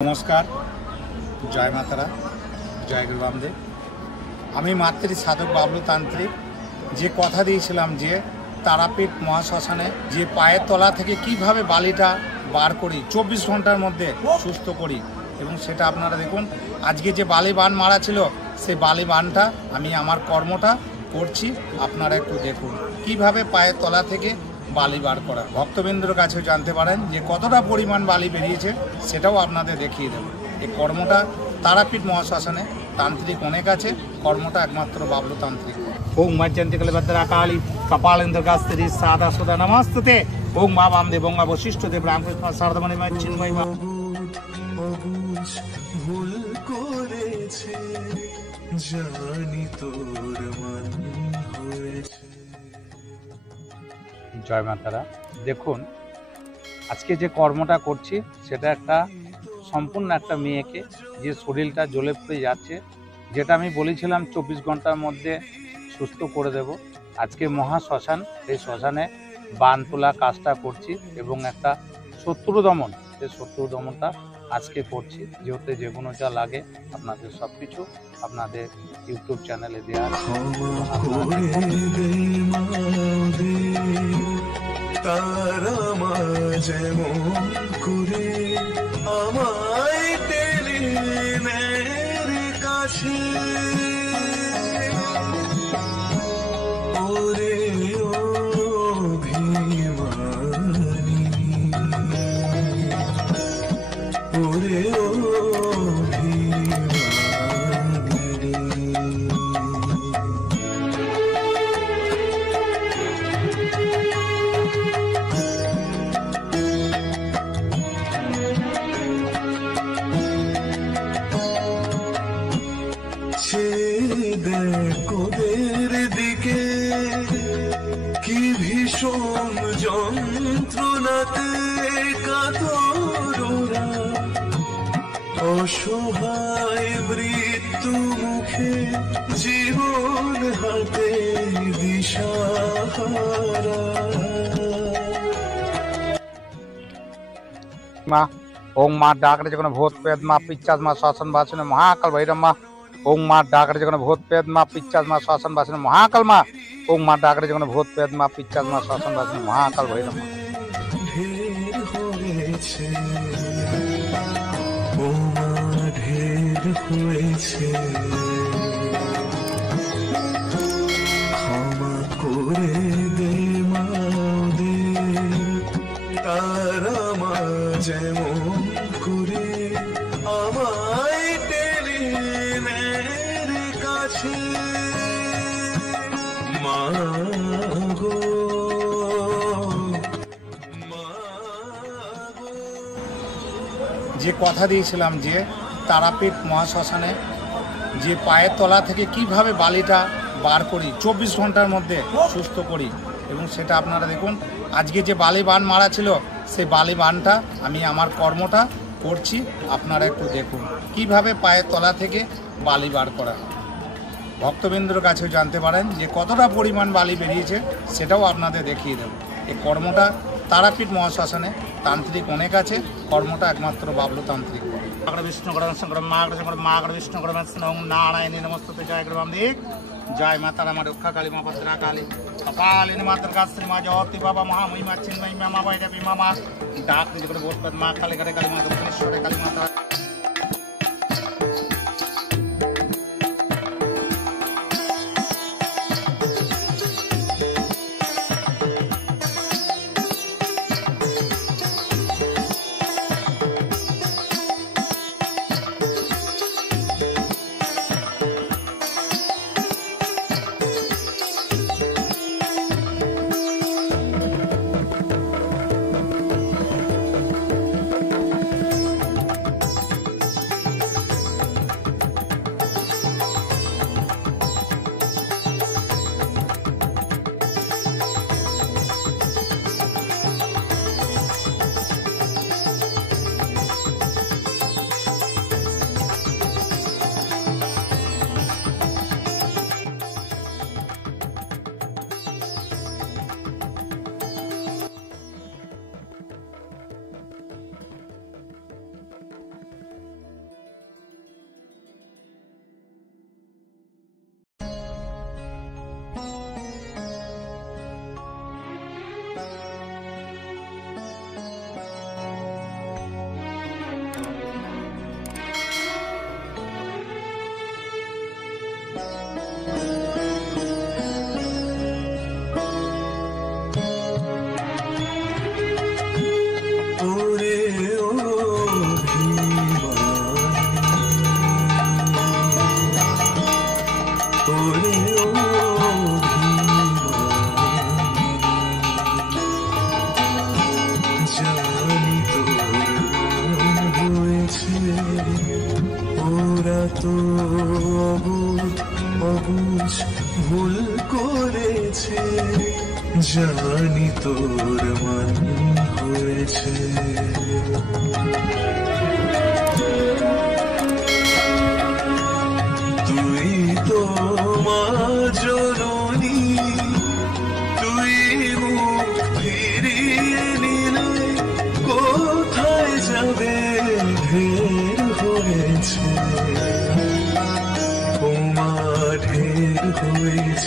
नमस्कार जय मातारा जय गुरु रामदेव आमी मातृ साधक बाबलू तांत्रिक जे कथा दिएछिलाम जे तारापीठ महाश्मशाने जे पाয়ের तला থেকে কিভাবে বালিটা বার করি 24 ঘন্টার মধ্যে সুস্থ করি এবং সেটা আপনারা দেখুন আজকে যে বালি বান মারা ছিল সেই বালি বানটা আমি আমার কর্মটা করছি আপনারা একটু দেখুন কিভাবে পায়ের তলা থেকে বালি বার করা ভক্তবৃন্দর কাছে জানতে পারেন যে কতটা পরিমাণ বালি বেরিয়েছে সেটাও আপনাদের দেখিয়ে দেব এই কর্মটা তারাপীঠ মহাশ্মশানে तांत्रिक अनेक আছে কর্মটা একমাত্র বাবলু তান্ত্রিক ओम मज्जंतिकल भद्राकाली कपालेन्द्रगास्त्री सादा सुदा नमस्ते ओम मा वामदेव गंगा वशिष्ठ देव रामकृष्ण शारदामणि मा चिन्मयी मा भूल করেছে জানি তোর মান হয়েছে জয় মাতারা দেখুন আজকে যে কর্মটা করছি সেটা একটা সম্পূর্ণ একটা মেয়েকে যে শরীরটা জ্বলে পুড়ে যাচ্ছে যেটা আমি বলেছিলাম 24 ঘন্টার মধ্যে সুস্থ করে দেব আজকে মহা শ্মশান এই শ্মশানে বান তোলা কাজটা করছি এবং একটা শত্রু দমন এই শত্রু দমনটা আজকে করছি যেহেতু যে কোনো যা লাগে আপনাদের সব কিছু আপনাদের ইউটিউব চ্যানেলে দেওয়া কোদের দিকে কি ভীষণ যন্ত্রণাতে কাতররা অসহায় মৃত্যু মুখে জীবন হাতে দিশাহারা মা ओम माँ डाकरे जगन भूत पेद माँ पिच्चास माँ शासन भाषण महाकाल भैरव माँ ओम माँ डाकरे जगन भूत पेद माँ पिच्चास माँ शासन भाषण महाकाल माँ ओम माँ डाकरे जगन भूत पेद माँ पिच्चास माँ शासन भाषण महाकाल भैरव माँ যে কথা দিয়েছিলাম যে তারাপীঠ মহাশ্মশানে যে পায়ের তলা থেকে কিভাবে বালিটা বার করি 24 ঘন্টার মধ্যে সুস্থ করি এবং সেটা আপনারা দেখুন আজকে যে বালি বান মারা ছিল সেই বালি বানটা আমি আমার কর্মটা করছি আপনারা একটু দেখুন কিভাবে পায়ের তলা থেকে বালি বার করা ভক্তবৃন্দর কাছে জানতে পারেন যে কতটা পরিমাণ বালি বেরিয়েছে সেটাও আপনাদের দেখিয়ে দেব এই কর্মটা তারাপীঠ মহাশ্মশানে तांत्रिक अनेक আছে কর্মটা একমাত্র বাবলু তান্ত্রিক বিষ্ণু শঙ্কর মাগড় বিষ্ণু नारायण नमस्ते जय गुरु रामदेव जय माता मा रक्षा काली मा भद्रा काली कपालिनी मातर गास्त्री मा ज्योति बाबा महामहिमा चिन्मयी मा वैदेवी मा डाक निजगुण भूत पद मा काली काली मा दक्षिणेश्वर काली माता ওরা তো অবুঝ ভুল করেছে, জানি তোর মান হয়েছে। তুই তো মা জননী, তুই মুখ ফিরিয়ে নিলে কোথায় যাবে ঢের হয়েছে, ও মা ঢের হয়েছে।